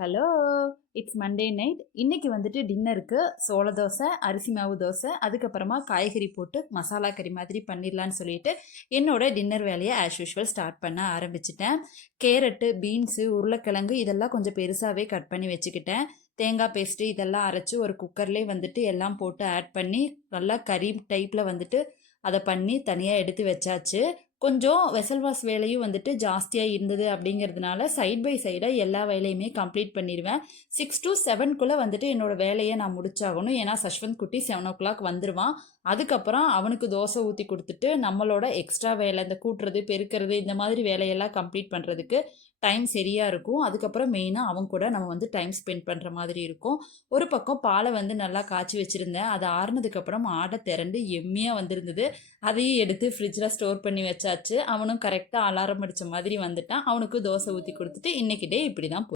Hello, it's Monday night. இன்னைக்கு வந்துட்டு டின்னருக்கு சோள தோசை, அரிசி மாவு தோசை, அதுக்கப்புறமா காய்கறி போட்டு மசாலா கறி மாதிரி பண்ணிடலான்னு சொல்லிட்டு என்னோட டின்னர் வேலையை ஆஸ் யூஷுவல் ஸ்டார்ட் பண்ண ஆரம்பிச்சிட்டேன். கேரட்டு, பீன்ஸு, உருளைக்கிழங்கு இதெல்லாம் கொஞ்சம் பெருசாகவே கட் பண்ணி வச்சுக்கிட்டேன். தேங்காய் பேஸ்ட்டு இதெல்லாம் அரைச்சி ஒரு குக்கர்லேயே வந்துட்டு எல்லாம் போட்டு ஆட் பண்ணி நல்லா கறி டைப்பில் வந்துட்டு அதை பண்ணி தனியாக எடுத்து வச்சாச்சு. கொஞ்சம் வெசல்வாஸ் வேலையும் வந்துட்டு ஜாஸ்தியாக இருந்தது அப்படிங்கிறதுனால சைட் பை சைடாக எல்லா வேலையுமே கம்ப்ளீட் பண்ணிடுவேன். 6 to 7க்குள்ளே வந்துட்டு என்னோட வேலையை நான் முடிச்சாகணும். ஏன்னா சஷ்வந்த் குட்டி 7 o'clock வந்துடுவான். அதுக்கப்புறம் அவனுக்கு தோசை ஊற்றி கொடுத்துட்டு நம்மளோட எக்ஸ்ட்ரா வேலை இந்த கூட்டுறது பெருக்கிறது இந்த மாதிரி வேலையெல்லாம் கம்ப்ளீட் பண்ணுறதுக்கு டைம் சரியாக இருக்கும். அதுக்கப்புறம் மெயினாக அவன் கூட நம்ம வந்து டைம் ஸ்பெண்ட் பண்ணுற மாதிரி இருக்கும். ஒரு பக்கம் பாலை வந்து நல்லா காய்ச்சி வச்சுருந்தேன். அது ஆறுனதுக்கப்புறம் ஆடை திரண்டு எம்மியாக வந்திருந்தது. அதையும் எடுத்து ஃப்ரிட்ஜில் ஸ்டோர் பண்ணி வச்சாச்சு. அவனும் கரெக்டாக அலாரம் அடித்த மாதிரி வந்துட்டான். அவனுக்கு தோசை ஊற்றி கொடுத்துட்டு இன்றைக்கி டே இப்படி தான்